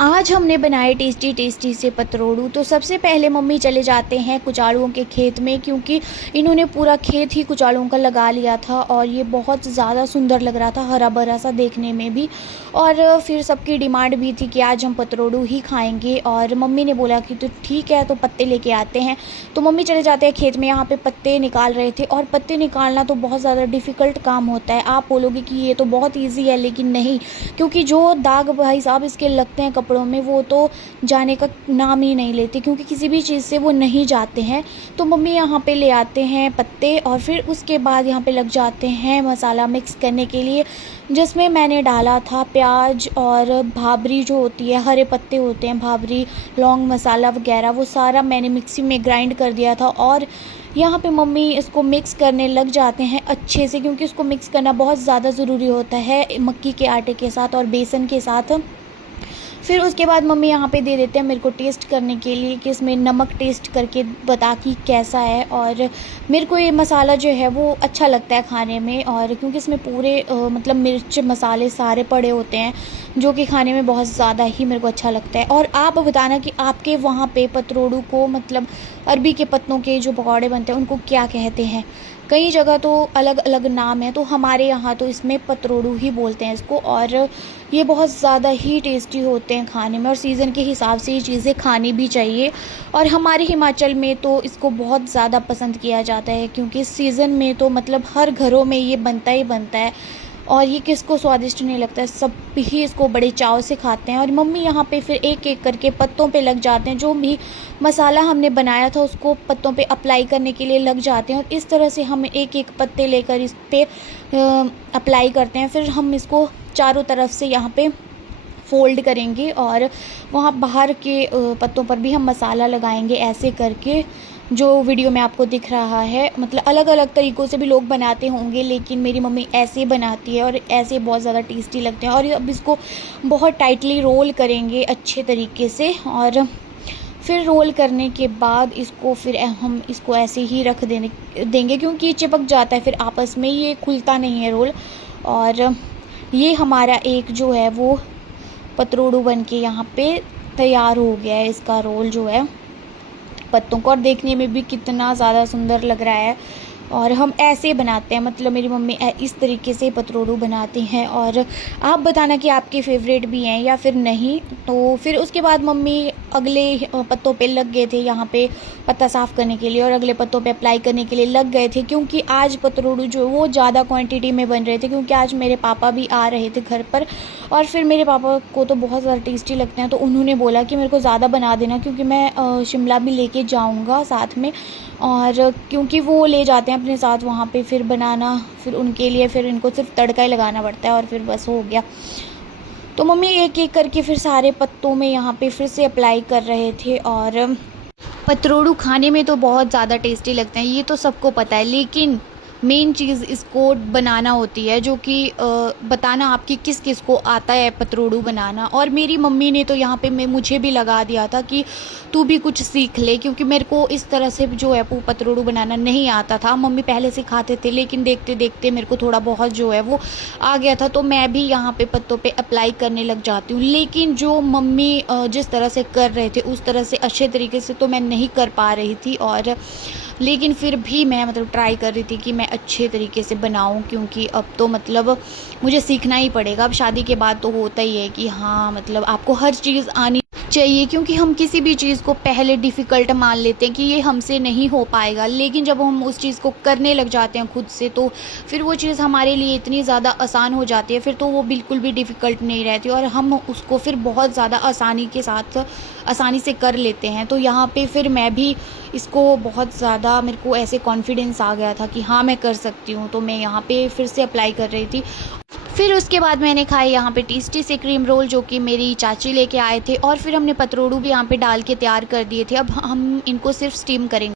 आज हमने बनाए टेस्टी टेस्टी से पतरोड़ू। तो सबसे पहले मम्मी चले जाते हैं कुचालुओं के खेत में, क्योंकि इन्होंने पूरा खेत ही कुचालुओं का लगा लिया था और ये बहुत ज़्यादा सुंदर लग रहा था, हरा भरा सा देखने में भी। और फिर सबकी डिमांड भी थी कि आज हम पतरोड़ू ही खाएंगे, और मम्मी ने बोला कि तो ठीक है, तो पत्ते लेके आते हैं। तो मम्मी चले जाते हैं खेत में, यहाँ पे पत्ते निकाल रहे थे। और पत्ते निकालना तो बहुत ज़्यादा डिफ़िकल्ट काम होता है। आप बोलोगे कि ये तो बहुत ईजी है, लेकिन नहीं, क्योंकि जो दाग भाई साहब इसके लगते हैं कपड़ों में, वो तो जाने का नाम ही नहीं लेते, क्योंकि किसी भी चीज़ से वो नहीं जाते हैं। तो मम्मी यहाँ पे ले आते हैं पत्ते, और फिर उसके बाद यहाँ पे लग जाते हैं मसाला मिक्स करने के लिए, जिसमें मैंने डाला था प्याज और भाबरी जो होती है, हरे पत्ते होते हैं, भाबरी, लौंग, मसाला वगैरह, वो सारा मैंने मिक्सी में ग्राइंड कर दिया था। और यहाँ पे मम्मी इसको मिक्स करने लग जाते हैं अच्छे से, क्योंकि इसको मिक्स करना बहुत ज़्यादा ज़रूरी होता है मक्की के आटे के साथ और बेसन के साथ। फिर उसके बाद मम्मी यहाँ पे दे देते हैं मेरे को टेस्ट करने के लिए कि इसमें नमक टेस्ट करके बता कि कैसा है। और मेरे को ये मसाला जो है वो अच्छा लगता है खाने में, और क्योंकि इसमें पूरे मतलब मिर्च मसाले सारे पड़े होते हैं, जो कि खाने में बहुत ज़्यादा ही मेरे को अच्छा लगता है। और आप बताना कि आपके वहाँ पे पतरोड़ू को, मतलब अरबी के पत्तों के जो पकौड़े बनते हैं, उनको क्या कहते हैं। कई जगह तो अलग अलग नाम है, तो हमारे यहाँ तो इसमें पतरोड़ू ही बोलते हैं इसको। और ये बहुत ज़्यादा ही टेस्टी होते हैं खाने में, और सीज़न के हिसाब से ये चीज़ें खानी भी चाहिए। और हमारे हिमाचल में तो इसको बहुत ज़्यादा पसंद किया जाता है, क्योंकि इस सीज़न में तो मतलब हर घरों में ये बनता ही बनता है। और ये किसको स्वादिष्ट नहीं लगता है, सब ही इसको बड़े चाव से खाते हैं। और मम्मी यहाँ पे फिर एक एक करके पत्तों पे लग जाते हैं, जो भी मसाला हमने बनाया था उसको पत्तों पे अप्लाई करने के लिए लग जाते हैं। और इस तरह से हम एक एक पत्ते लेकर इस पे अप्लाई करते हैं। फिर हम इसको चारों तरफ से यहाँ पे फ़ोल्ड करेंगे, और वहाँ बाहर के पत्तों पर भी हम मसाला लगाएंगे ऐसे करके, जो वीडियो में आपको दिख रहा है। मतलब अलग अलग तरीक़ों से भी लोग बनाते होंगे, लेकिन मेरी मम्मी ऐसे बनाती है, और ऐसे बहुत ज़्यादा टेस्टी लगते हैं। और अब इसको बहुत टाइटली रोल करेंगे अच्छे तरीके से, और फिर रोल करने के बाद इसको फिर हम इसको ऐसे ही रख देंगे, क्योंकि चिपक जाता है फिर आपस में, ये खुलता नहीं है रोल। और ये हमारा एक जो है वो पतरोड़ू बन के यहाँ पे तैयार हो गया है, इसका रोल जो है पत्तों को। और देखने में भी कितना ज़्यादा सुंदर लग रहा है। और हम ऐसे बनाते हैं, मतलब मेरी मम्मी इस तरीके से पतरोड़ू बनाती हैं। और आप बताना कि आपके फेवरेट भी हैं या फिर नहीं। तो फिर उसके बाद मम्मी अगले पत्तों पे लग गए थे, यहाँ पे पत्ता साफ़ करने के लिए, और अगले पत्तों पे अप्लाई करने के लिए लग गए थे, क्योंकि आज पतरोड़ू जो वो ज़्यादा क्वांटिटी में बन रहे थे, क्योंकि आज मेरे पापा भी आ रहे थे घर पर। और फिर मेरे पापा को तो बहुत ज़्यादा टेस्टी लगते हैं, तो उन्होंने बोला कि मेरे को ज़्यादा बना देना, क्योंकि मैं शिमला भी लेके जाऊँगा साथ में। और क्योंकि वो ले जाते हैं अपने साथ वहाँ पे फिर बनाना, फिर उनके लिए फिर इनको सिर्फ तड़का ही लगाना पड़ता है, और फिर बस हो गया। तो मम्मी एक एक करके फिर सारे पत्तों में यहाँ पे फिर से अप्लाई कर रहे थे। और पतरोड़ू खाने में तो बहुत ज़्यादा टेस्टी लगते हैं, ये तो सबको पता है, लेकिन मेन चीज़ इसको बनाना होती है, जो कि बताना आपकी किस किस को आता है पतरोड़ू बनाना। और मेरी मम्मी ने तो यहाँ पे मुझे भी लगा दिया था कि तू भी कुछ सीख ले, क्योंकि मेरे को इस तरह से जो है वो पतरोड़ू बनाना नहीं आता था। मम्मी पहले सिखाते थे, लेकिन देखते देखते मेरे को थोड़ा बहुत जो है वो आ गया था, तो मैं भी यहाँ पे पत्तों पे अप्लाई करने लग जाती हूँ। लेकिन जो मम्मी जिस तरह से कर रहे थे उस तरह से अच्छे तरीके से तो मैं नहीं कर पा रही थी। और लेकिन फिर भी मैं मतलब ट्राई कर रही थी कि मैं अच्छे तरीके से बनाऊं, क्योंकि अब तो मतलब मुझे सीखना ही पड़ेगा। अब शादी के बाद तो होता ही है कि हाँ, मतलब आपको हर चीज़ आनी चाहिए, क्योंकि हम किसी भी चीज़ को पहले डिफ़िकल्ट मान लेते हैं कि ये हमसे नहीं हो पाएगा, लेकिन जब हम उस चीज़ को करने लग जाते हैं खुद से, तो फिर वो चीज़ हमारे लिए इतनी ज़्यादा आसान हो जाती है, फिर तो वो बिल्कुल भी डिफ़िकल्ट नहीं रहती, और हम उसको फिर बहुत ज़्यादा आसानी के साथ आसानी से कर लेते हैं। तो यहाँ पे फिर मैं भी इसको बहुत ज़्यादा, मेरे को ऐसे कॉन्फिडेंस आ गया था कि हाँ मैं कर सकती हूँ, तो मैं यहाँ पे फिर से अप्लाई कर रही थी। फिर उसके बाद मैंने खाए यहाँ पे टेस्टी से क्रीम रोल, जो कि मेरी चाची लेके आए थे। और फिर हमने पतरोड़ू भी यहाँ पे डाल के तैयार कर दिए थे। अब हम इनको सिर्फ स्टीम करेंगे।